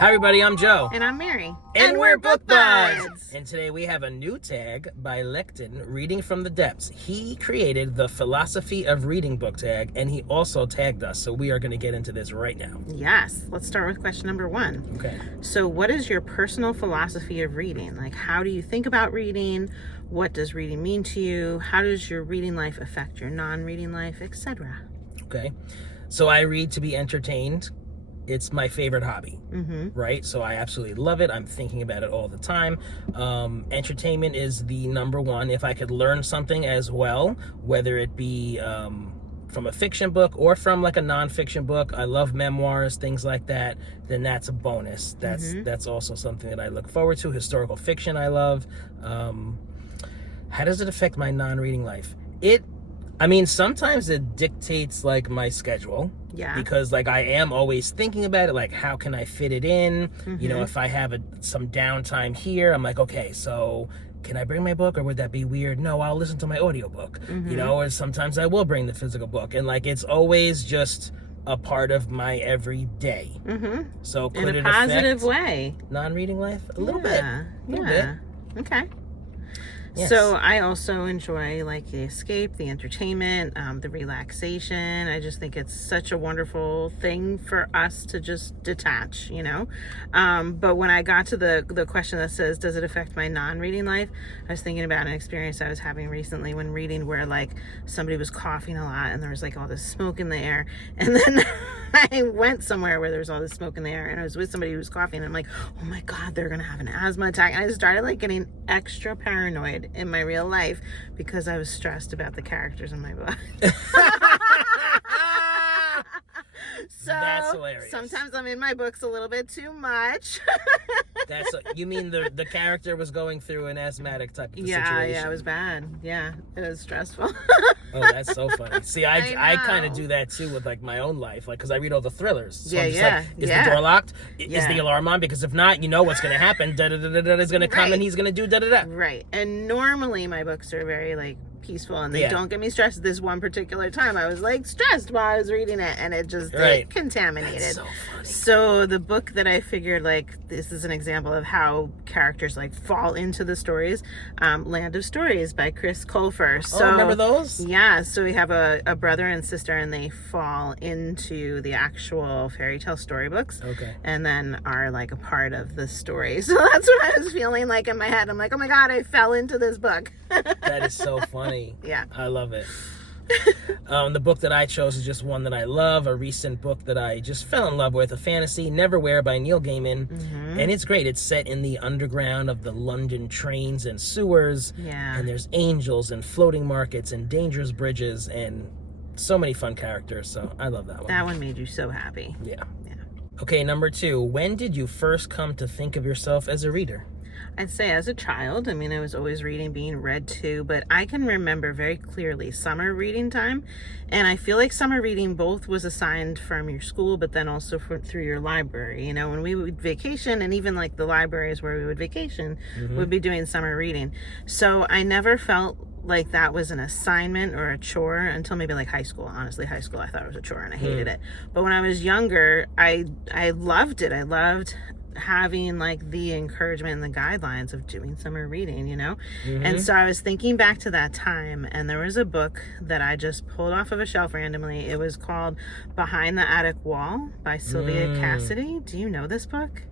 Hi everybody, I'm Joe. And I'm Mary. And we're Book Buds. And today we have a new tag by Lecton, Reading from the Depths. He created the Philosophy of Reading book tag, and he also tagged us, so we are going to get into this right now. Yes. Let's start with question number 1. Okay. So what is your personal philosophy of reading? Like, how do you think about reading? What does reading mean to you? How does your reading life affect your non-reading life, etc.? Okay. So I read to be entertained. It's my favorite hobby, right? So I absolutely love it. I'm thinking about it all the time. Entertainment is the number one. If I could learn something as well, whether it be from a fiction book or from like a nonfiction book, I love memoirs, things like that, then that's a bonus. That's also something that I look forward to. Historical fiction I love. How does it affect my non-reading life? Sometimes it dictates like my schedule. Yeah. Because like I am always thinking about it, like how can I fit it in? You know, if I have some downtime here, I'm like, okay, so can I bring my book, or would that be weird? No, I'll listen to my audiobook. You know, or sometimes I will bring the physical book, and like it's always just a part of my everyday. So could in a it positive affect way non-reading life? A little bit. Okay. Yes. So I also enjoy like the escape, the entertainment, the relaxation. I just think it's such a wonderful thing for us to just detach, you know. But when I got to the question that says, does it affect my non-reading life? I was thinking about an experience I was having recently when reading, where like somebody was coughing a lot and there was like all this smoke in the air. And then I went somewhere where there was all this smoke in the air, and I was with somebody who was coughing, and I'm like, oh my God, they're going to have an asthma attack. And I started like getting extra paranoid in my real life because I was stressed about the characters in my book. So That's hilarious. Sometimes I'm in my books a little bit too much. You mean the character was going through an asthmatic type of situation? Yeah, it was bad. Yeah, it was stressful. Oh, that's so funny. See, I kind of do that too with like my own life, like because I read all the thrillers. So I'm just like, is the door locked? Is the alarm on? Because if not, you know what's going to happen. Da da da da is going to come, and he's going to do da da da. Right. And normally my books are very like peaceful, and they don't get me stressed. This one particular time I was like stressed while I was reading it, and it just it contaminated. That's so funny. So the book that I figured like this is an example of how characters like fall into the stories, Land of Stories by Chris Colfer. So remember those? Yeah, so we have a brother and sister, and they fall into the actual fairy tale storybooks, and then are like a part of the story. So that's what I was feeling like in my head. I'm like, oh my God, I fell into this book. That is so funny. Yeah. I love it. The book that I chose is just one that I love, a recent book that I just fell in love with, a fantasy, Neverwhere by Neil Gaiman. And it's great. It's set in the underground of the London trains and sewers. Yeah. And there's angels and floating markets and dangerous bridges and so many fun characters. So I love that one. That one made you so happy. Yeah. Okay, number 2. When did you first come to think of yourself as a reader? I'd say as a child. I mean, I was always reading, being read to, but I can remember very clearly summer reading time. And I feel like summer reading both was assigned from your school, but then also through your library. You know, when we would vacation, and even like the libraries where we would vacation would be doing summer reading. So I never felt like that was an assignment or a chore until maybe like high school. Honestly, high school, I thought it was a chore and I hated it. But when I was younger, I loved it. I loved having like the encouragement and the guidelines of doing summer reading, you know. And so I was thinking back to that time, and there was a book that I just pulled off of a shelf randomly. It was called Behind the Attic Wall by Sylvia Cassidy. Do you know this book?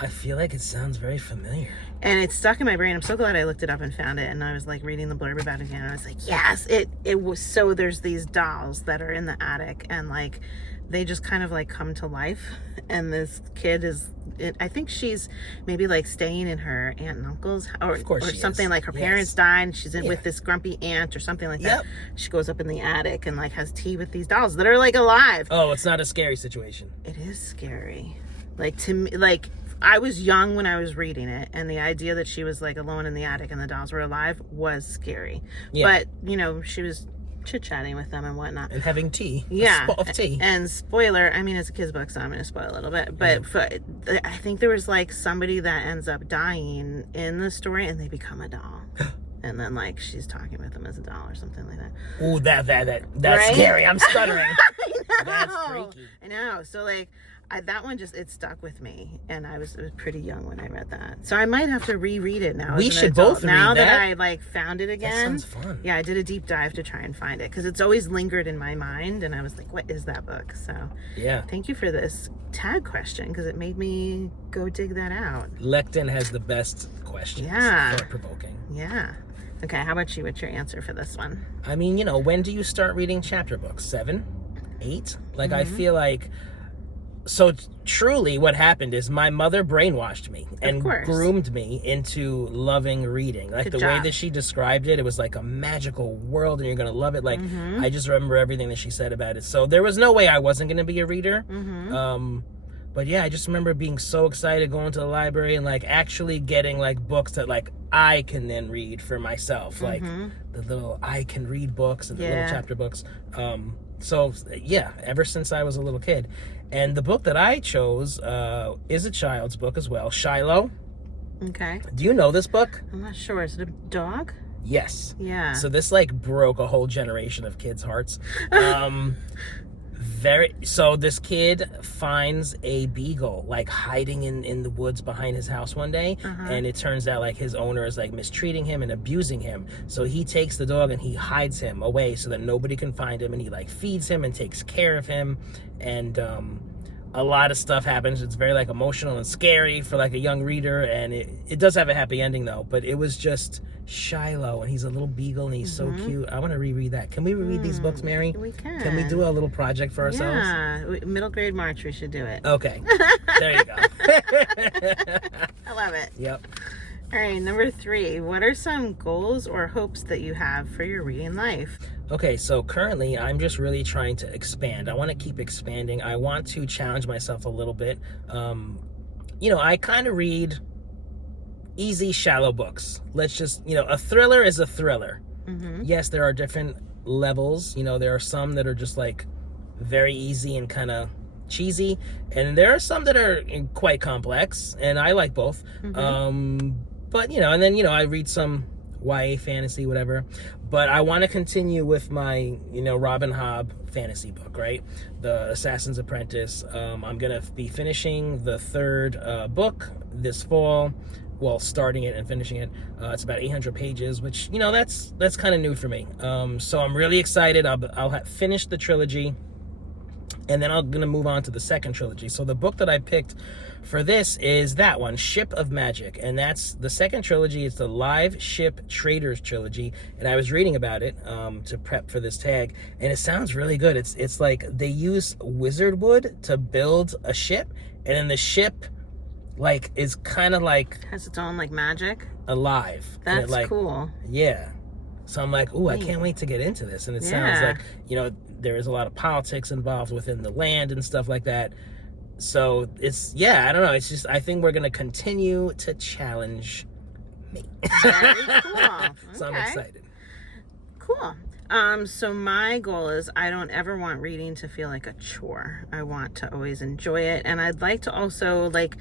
I feel like it sounds very familiar. And it's stuck in my brain. I'm so glad I looked it up and found it. And I was like reading the blurb about it again. And I was like, yes, it was. So there's these dolls that are in the attic, and like they just kind of like come to life. And this kid I think she's maybe like staying in her aunt and uncle's, or something, like her parents died, and she's in with this grumpy aunt or something like that. She goes up in the attic and like has tea with these dolls that are like alive. Oh, it's not a scary situation. It is scary. Like, to me, like, I was young when I was reading it, and the idea that she was like alone in the attic and the dolls were alive was scary. But you know, she was chit-chatting with them and whatnot, and having tea, a spot of tea. And spoiler, I mean, it's a kid's book, so I'm going to spoil a little bit, but I think there was like somebody that ends up dying in the story, and they become a doll. And then like she's talking with them as a doll or something like that. Ooh, that's right? Scary. I'm stuttering. I know. That's freaky. I know. So like that one it stuck with me, and it was pretty young when I read that. So I might have to reread it now. We as an should adult. both read now that. I like found it again. That sounds fun. Yeah, I did a deep dive to try and find it because it's always lingered in my mind, and I was like, "What is that book?" So yeah, thank you for this tag question because it made me go dig that out. Lectin has the best questions. Yeah. Thought provoking. Yeah. Okay, how about you? What's your answer for this one? I mean, when do you start reading chapter books? 7, 8? Like, I feel like. So truly what happened is my mother brainwashed me and groomed me into loving reading. Like the way that she described it, it was like a magical world and you're going to love it. Like I just remember everything that she said about it. So there was no way I wasn't going to be a reader. But yeah, I just remember being so excited going to the library and like actually getting like books that like I can then read for myself. Like the little I can read books and the little chapter books. So yeah, ever since I was a little kid. And the book that I chose is a child's book as well, Shiloh. Okay. Do you know this book? I'm not sure. Is it a dog? Yes. Yeah. So this like broke a whole generation of kids' hearts. So this kid finds a beagle like hiding in the woods behind his house one day, and it turns out like his owner is like mistreating him and abusing him. So he takes the dog and he hides him away so that nobody can find him, and he like feeds him and takes care of him, and a lot of stuff happens. It's very like emotional and scary for like a young reader, and it does have a happy ending though. But it was just Shiloh, and he's a little beagle and he's so cute. I want to reread that. Can we reread these books, Mary? We can. Can we do a little project for ourselves? Yeah, middle grade March we should do it. Okay, there you go. I love it. Yep. All right, number 3. What are some goals or hopes that you have for your reading life? Okay, so currently I'm just really trying to expand. I want to keep expanding. I want to challenge myself a little bit. I kind of read easy, shallow books. Let's just, a thriller is a thriller. Yes, there are different levels. There are some that are just like very easy and kind of cheesy, and there are some that are quite complex, and I like both. But and then I read some YA fantasy, whatever. But I want to continue with my Robin Hobb fantasy book, right? The Assassin's Apprentice. I'm gonna be finishing the 3rd book this fall. Well, starting it and finishing it. It's about 800 pages, which that's kind of new for me. So I'm really excited. I'll have finished the trilogy, and then I'm gonna move on to the 2nd trilogy. So the book that I picked for this is that one, Ship of Magic, and that's the 2nd trilogy. It's the Live Ship Traders trilogy, and I was reading about it to prep for this tag, and it sounds really good. It's like they use wizard wood to build a ship, and then the ship like is kind of like has its own like magic alive. That's cool. Yeah. So I'm like, ooh, I can't wait to get into this. And it sounds like, there is a lot of politics involved within the land and stuff like that. So it's, I don't know. It's just, I think we're going to continue to challenge me. Very cool. Okay. So I'm excited. Cool. So my goal is I don't ever want reading to feel like a chore. I want to always enjoy it. And I'd like to also like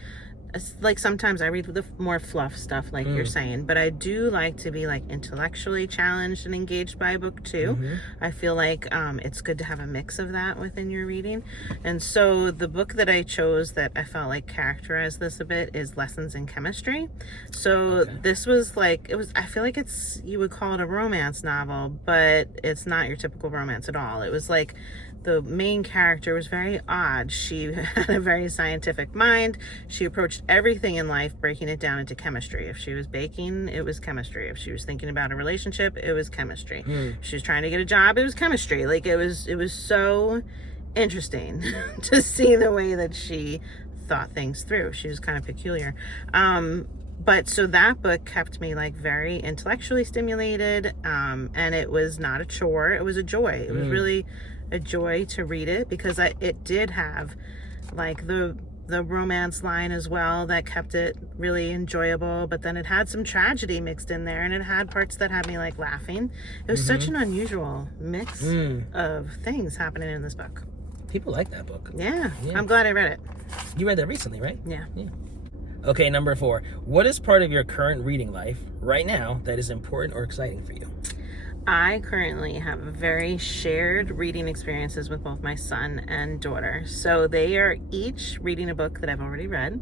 sometimes I read the more fluff stuff like you're saying, but I do like to be like intellectually challenged and engaged by a book too. I feel like it's good to have a mix of that within your reading. And so the book that I chose that I felt like characterized this a bit is Lessons in Chemistry. So this was like, I feel like you would call it a romance novel, but it's not your typical romance at all. It was like the main character was very odd. She had a very scientific mind. She approached everything in life breaking it down into chemistry. If she was baking, it was chemistry. If she was thinking about a relationship, it was chemistry. If she was trying to get a job, it was chemistry. Like it was so interesting to see the way that she thought things through. She was kind of peculiar. But so that book kept me like very intellectually stimulated, and it was not a chore. It was a joy. It was really a joy to read it because it did have like the romance line as well that kept it really enjoyable, but then it had some tragedy mixed in there, and it had parts that had me like laughing. It was such an unusual mix of things happening in this book. People like that book. Yeah. I'm glad I read it. You read that recently, right? Yeah. Okay, number 4. What is part of your current reading life right now that is important or exciting for you? I currently have very shared reading experiences with both my son and daughter. So they are each reading a book that I've already read,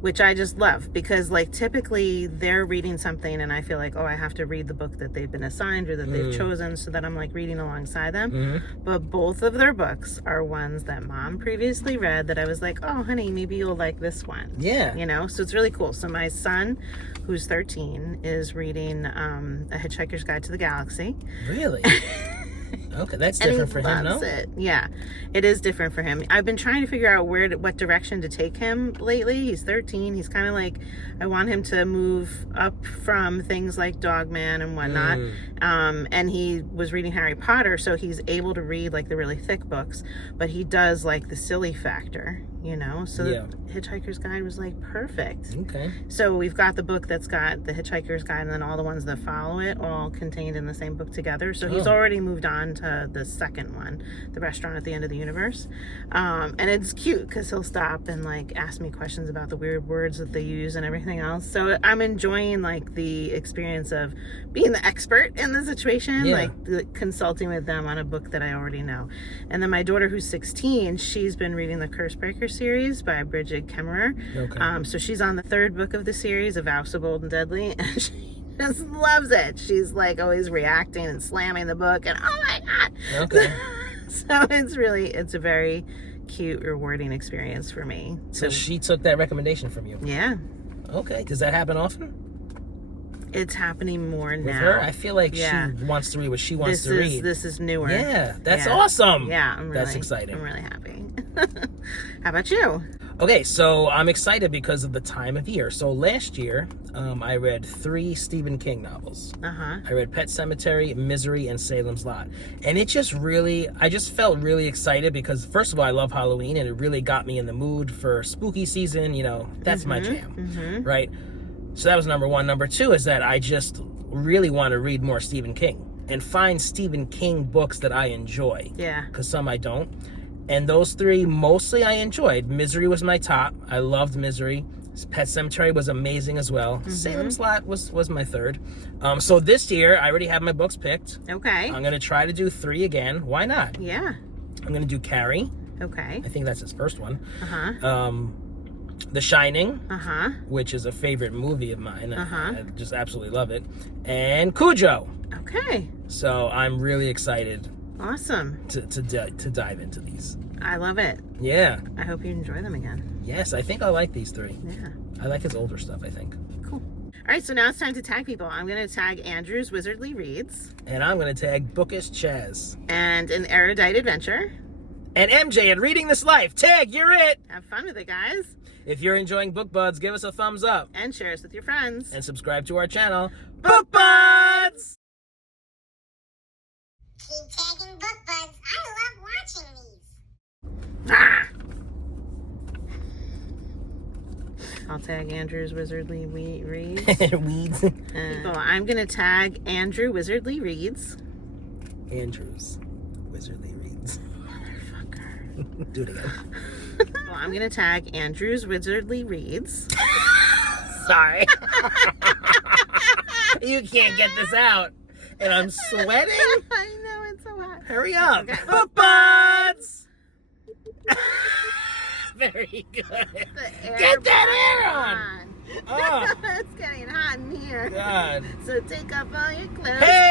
which I just love because, like, typically they're reading something and I feel like, oh, I have to read the book that they've been assigned or that they've chosen, so that I'm like reading alongside them. But both of their books are ones that mom previously read that I was like, oh, honey, maybe you'll like this one. Yeah. You know, so it's really cool. So my son, who's 13, is reading A Hitchhiker's Guide to the Galaxy. Really? Okay, that's different for him, no? It. Yeah, it is different for him. I've been trying to figure out what direction to take him lately. He's 13. He's kind of like, I want him to move up from things like Dogman and whatnot. And he was reading Harry Potter, so he's able to read like the really thick books, but he does like the silly factor, you know? So the Hitchhiker's Guide was like perfect. Okay. So we've got the book that's got the Hitchhiker's Guide and then all the ones that follow it all contained in the same book together. So he's already moved on to the second one, The Restaurant at the End of the Universe. And it's cute because he'll stop and like ask me questions about the weird words that they use and everything else. So I'm enjoying like the experience of being the expert in the situation, like consulting with them on a book that I already know. And then my daughter, who's 16, she's been reading the Cursebreaker series by Bridget Kemmerer. Okay. So she's on the third book of the series, A Vow So Bold and Deadly, and she just loves it. She's like always reacting and slamming the book and oh my god. Okay. So it's a very cute, rewarding experience for me. So she took that recommendation from you? Yeah. Okay. Does that happen often? It's happening more With now. her? I feel like she wants to read what she wants to read. This is newer. Yeah, that's awesome. Yeah, that's exciting. I'm really happy. How about you? Okay, so I'm excited because of the time of year. So last year, I read 3 Stephen King novels. I read Pet Sematary, Misery, and Salem's Lot. And it just I just felt really excited because, first of all, I love Halloween, and it really got me in the mood for spooky season. You know, that's my jam, right? So that was number 1. Number 2 is that I just really want to read more Stephen King and find Stephen King books that I enjoy. Yeah. Because some I don't. And those 3, mostly I enjoyed. Misery was my top. I loved Misery. Pet Sematary was amazing as well. Salem's Lot was my 3rd. So this year, I already have my books picked. Okay. I'm going to try to do 3 again. Why not? Yeah. I'm going to do Carrie. Okay. I think that's his first one. The Shining, which is a favorite movie of mine. I just absolutely love it. And Cujo. Okay. So I'm really excited. Awesome. To dive into these. I love it. Yeah. I hope you enjoy them again. Yes, I think I like these 3. Yeah. I like his older stuff, I think. Cool. All right, so now it's time to tag people. I'm going to tag Andrew's Wizardly Reads. And I'm going to tag Bookish Chaz. And An Erudite Adventure. And MJ at Reading This Life. Tag, you're it. Have fun with it, guys. If you're enjoying Book Buds, give us a thumbs up. And share us with your friends. And subscribe to our channel, Book Buds! Keep tagging Book Buds. I love watching these. Ah! I'll tag Andrew's Wizardly Reads. Weeds. People, I'm going to tag Andrew Wizardly Reads. Andrew's Wizardly Reads. Motherfucker. Do it again. Well, I'm going to tag Andrew's Wizardly Reads. Sorry. You can't get this out. And I'm sweating. I know, it's so hot. Hurry up. Okay. Book Buds! Very good. Get that air on! Oh. It's getting hot in here. God. So take off all your clothes. Hey!